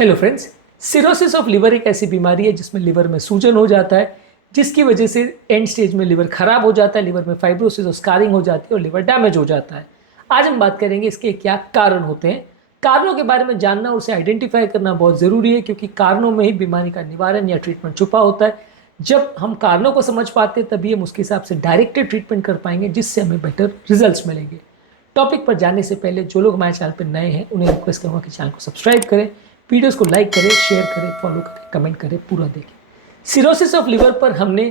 Hello friends, cirrhosis of liver एक ऐसी बीमारी है जिसमें लिवर में सूजन हो जाता है, जिसकी वजह से एंड स्टेज में लिवर खराब हो जाता है, लिवर में फाइब्रोसिस और स्कारिंग हो जाती है और लिवर डैमेज हो जाता है। आज हम बात करेंगे इसके क्या कारण होते हैं। कारणों के बारे में जानना और उसे आइडेंटिफाई करना बहुत ज़रूरी है, क्योंकि कारणों में ही बीमारी का निवारण या ट्रीटमेंट छुपा होता है। जब हम कारणों को समझ पाते हैं तभी हम उसके हिसाब से डायरेक्टेड ट्रीटमेंट कर पाएंगे, जिससे हमें बेटर रिजल्ट्स मिलेंगे। टॉपिक पर जाने से पहले जो लोग हमारे चैनल पर नए हैं उन्हें रिक्वेस्ट करूँगा कि चैनल को सब्सक्राइब करें, वीडियोस को लाइक करें, शेयर करें, फॉलो करें, कमेंट करें, पूरा देखें। सिरोसिस ऑफ लिवर पर हमने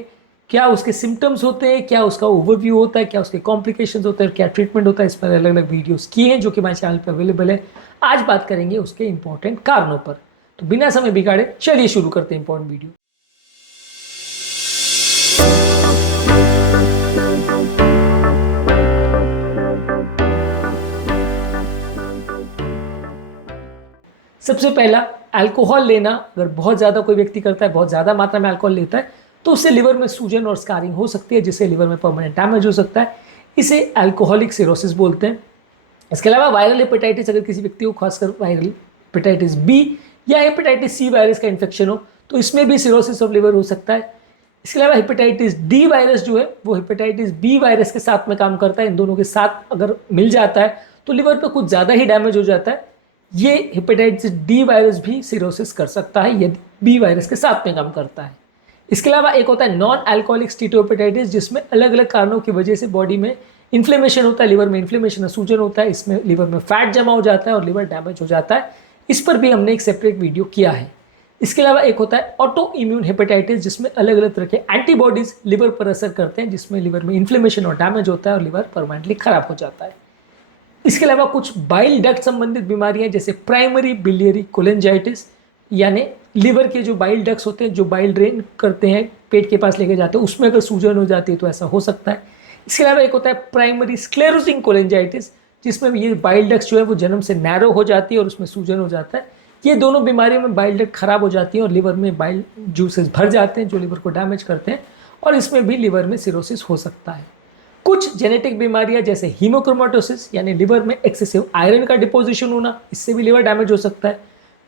क्या उसके सिम्टम्स होते हैं, क्या उसका ओवरव्यू होता है, क्या उसके कॉम्प्लिकेशंस होते हैं, क्या ट्रीटमेंट होता है, इस पर अलग अलग वीडियोस किए हैं जो कि हमारे चैनल पर अवेलेबल है। आज बात करेंगे उसके इंपॉर्टेंट कारणों पर। तो बिना समय बिगाड़े चलिए शुरू करते हैं इंपॉर्टेंट वीडियो। सबसे पहला, अल्कोहल लेना। अगर बहुत ज़्यादा कोई व्यक्ति करता है, बहुत ज़्यादा मात्रा में अल्कोहल लेता है, तो उससे लिवर में सूजन और स्कारिंग हो सकती है, जिससे लिवर में परमानेंट डैमेज हो सकता है। इसे अल्कोहलिक सिरोसिस बोलते हैं। इसके अलावा वायरल हेपेटाइटिस, अगर किसी व्यक्ति को खासकर वायरल हेपेटाइटिस बी या हेपेटाइटिस सी वायरस का इन्फेक्शन हो, तो इसमें भी सिरोसिस ऑफ लिवर हो सकता है। इसके अलावा हेपेटाइटिस डी वायरस जो है वो हेपेटाइटिस बी वायरस के साथ में काम करता है। इन दोनों के साथ अगर मिल जाता है तो लिवर पर कुछ ज़्यादा ही डैमेज हो जाता है। ये हेपेटाइटिस डी वायरस भी सिरोसिस कर सकता है यदि बी वायरस के साथ में काम करता है। इसके अलावा एक होता है नॉन अल्कोहलिक स्टीटोहेपेटाइटिस, जिसमें अलग अलग कारणों की वजह से बॉडी में इन्फ्लेमेशन होता है, लिवर में इन्फ्लेमेशन और सूजन होता है। इसमें लिवर में फैट जमा हो जाता है और लिवर डैमेज हो जाता है। इस पर भी हमने एक सेपरेट वीडियो किया है। इसके अलावा एक होता है ऑटो इम्यून हेपेटाइटिस, जिसमें अलग अलग तरह के एंटीबॉडीज लिवर पर असर करते हैं, जिसमें लिवर में इन्फ्लेमेशन और डैमेज होता है और लिवर परमानेंटली खराब हो जाता है। इसके अलावा कुछ बाइल डक्ट संबंधित बीमारियां, जैसे प्राइमरी बिलियरी कोलेंजाइटिस, यानी लिवर के जो बाइल डक्ट्स होते हैं, जो बाइल ड्रेन करते हैं, पेट के पास लेके जाते हैं, उसमें अगर सूजन हो जाती है तो ऐसा हो सकता है। इसके अलावा एक होता है प्राइमरी स्क्लेरोसिंग कोलेंजाइटिस, जिसमें ये बाइल डक्ट्स जो है वो जन्म से नैरो हो जाती है और उसमें सूजन हो जाता है। ये दोनों बीमारियों में बाइल डक्ट खराब हो जाती है और लिवर में बाइल जूसेस भर जाते हैं जो लिवर को डैमेज करते हैं, और इसमें भी लिवर में सिरोसिस हो सकता है। कुछ जेनेटिक बीमारियां जैसे हीमोक्रोमेटोसिस, यानी लिवर में एक्सेसिव आयरन का डिपोजिशन होना, इससे भी लिवर डैमेज हो सकता है।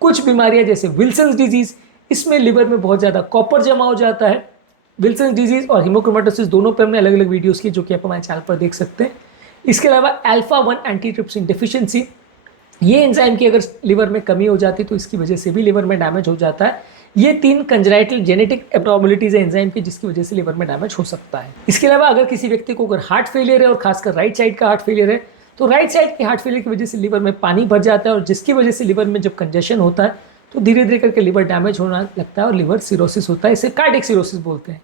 कुछ बीमारियां जैसे विल्सन्स डिजीज, इसमें लिवर में बहुत ज़्यादा कॉपर जमा हो जाता है। विल्सन्स डिजीज और हीमोक्रोमेटोसिस दोनों पर हमने अलग अलग वीडियोस की, जो कि आप हमारे चैनल पर देख सकते हैं। इसके अलावा अल्फा 1 एंटीट्रिप्सिन डिफिशियंसी, ये एंजाइम की अगर लिवर में कमी हो जाती है तो इसकी वजह से भी लिवर में डैमेज हो जाता है। ये 3 कंजेनाइटल जेनेटिक एब्नॉर्मलिटीज है एंजाइम की, जिसकी वजह से लिवर में डैमेज हो सकता है। इसके अलावा अगर किसी व्यक्ति को अगर हार्ट फेलियर है और खासकर राइट साइड का हार्ट फेलियर है, तो राइट साइड के हार्ट फेलियर की वजह से लिवर में पानी भर जाता है, और जिसकी वजह से लिवर में जब कंजेशन होता है तो धीरे धीरे करके लिवर डैमेज होना लगता है और लिवर सिरोसिस होता है। इसे कार्डियक सिरोसिस बोलते हैं।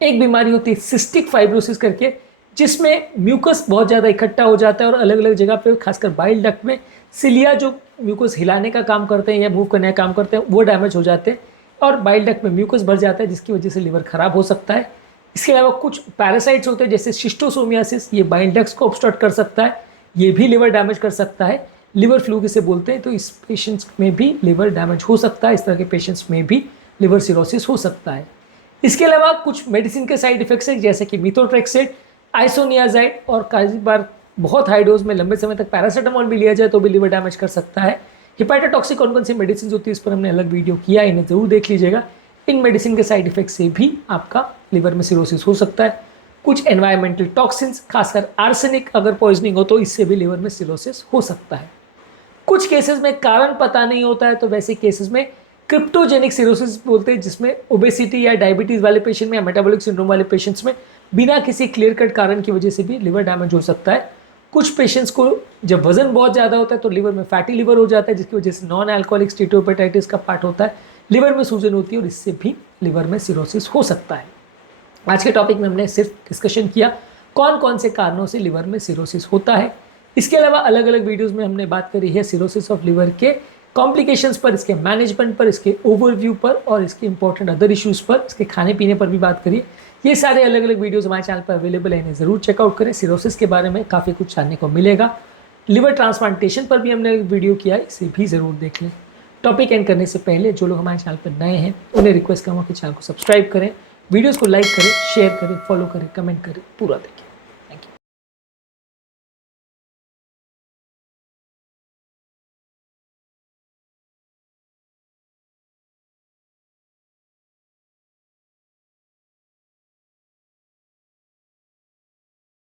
एक बीमारी होती है सिस्टिक फाइब्रोसिस करके, जिसमें म्यूकस बहुत ज़्यादा इकट्ठा हो जाता है और अलग अलग जगह पे, खासकर बाइल डक्ट में सिलिया जो म्यूकस हिलाने का काम करते हैं या मूव करने का काम करते हैं, वो डैमेज हो जाते हैं और बाइल डक्ट में म्यूकस भर जाता है, जिसकी वजह से लिवर खराब हो सकता है। इसके अलावा कुछ पैरासाइट्स होते हैं जैसे शिस्टोसोमियासिस, ये बाइल डक्ट्स को ऑब्स्ट्रक्ट कर सकता है, ये भी लिवर डैमेज कर सकता है। लिवर फ्लू किसे बोलते हैं, तो इस पेशेंट्स में भी लिवर डैमेज हो सकता है। इस तरह के पेशेंट्स में भी लिवर सिरोसिस हो सकता है। इसके अलावा कुछ मेडिसिन के साइड इफेक्ट्स हैं, जैसे कि मिथोट्रेक्सेट, आइसोनियाजाइड, और कई बार बहुत हाई डोज में लंबे समय तक पैरासीटामोल भी लिया जाए तो भी लिवर डैमेज कर सकता है। हिपैटोटॉक्सिक कौन कौन सी मेडिसिन होती है, इस पर हमने अलग वीडियो किया, इन्हें जरूर देख लीजिएगा। इन मेडिसिन के साइड इफेक्ट से भी आपका लिवर में सिरोसिस हो सकता है। कुछ एनवायरमेंटल टॉक्सिन्स, खासकर आर्सेनिक अगर पॉइजनिंग हो तो इससे भी लिवर में सिरोसिस हो सकता है। कुछ केसेस में कारण पता नहीं होता है, तो वैसे केसेस में क्रिप्टोजेनिक सिरोसिस बोलते हैं, जिसमें ओबेसिटी या डायबिटीज़ वाले पेशेंट में या मेटाबॉलिक सिंड्रोम वाले पेशेंट्स में बिना किसी क्लियर कट कारण की वजह से भी लिवर डैमेज हो सकता है। कुछ पेशेंट्स को जब वजन बहुत ज़्यादा होता है तो लिवर में फैटी लिवर हो जाता है, जिसकी वजह से नॉन अल्कोहलिक स्टीटोहेपेटाइटिस का पार्ट होता है, लिवर में सूजन होती है और इससे भी लिवर में सिरोसिस हो सकता है। आज के टॉपिक में हमने सिर्फ डिस्कशन किया कौन कौन से कारणों से लिवर में सिरोसिस होता है। इसके अलावा अलग अलग वीडियोज़ में हमने बात करी है सिरोसिस ऑफ लिवर के कॉम्प्लिकेशंस पर, इसके मैनेजमेंट पर, इसके ओवरव्यू पर और इसके इंपॉर्टेंट अदर इश्यूज़ पर, इसके खाने पीने पर भी बात करिए। ये सारे अलग अलग वीडियोस हमारे चैनल पर अवेलेबल है, इन्हें ज़रूर चेकआउट करें। सिरोसिस के बारे में काफ़ी कुछ जानने को मिलेगा। लिवर ट्रांसप्लांटेशन पर भी हमने वीडियो किया है, इसे भी ज़रूर देख लें। टॉपिक एंड करने से पहले जो लोग हमारे चैनल पर नए हैं उन्हें रिक्वेस्ट करूँगा कि चैनल को सब्सक्राइब करें, वीडियोज़ को लाइक करें, शेयर करें, फॉलो करें, कमेंट करें, पूरा देखें।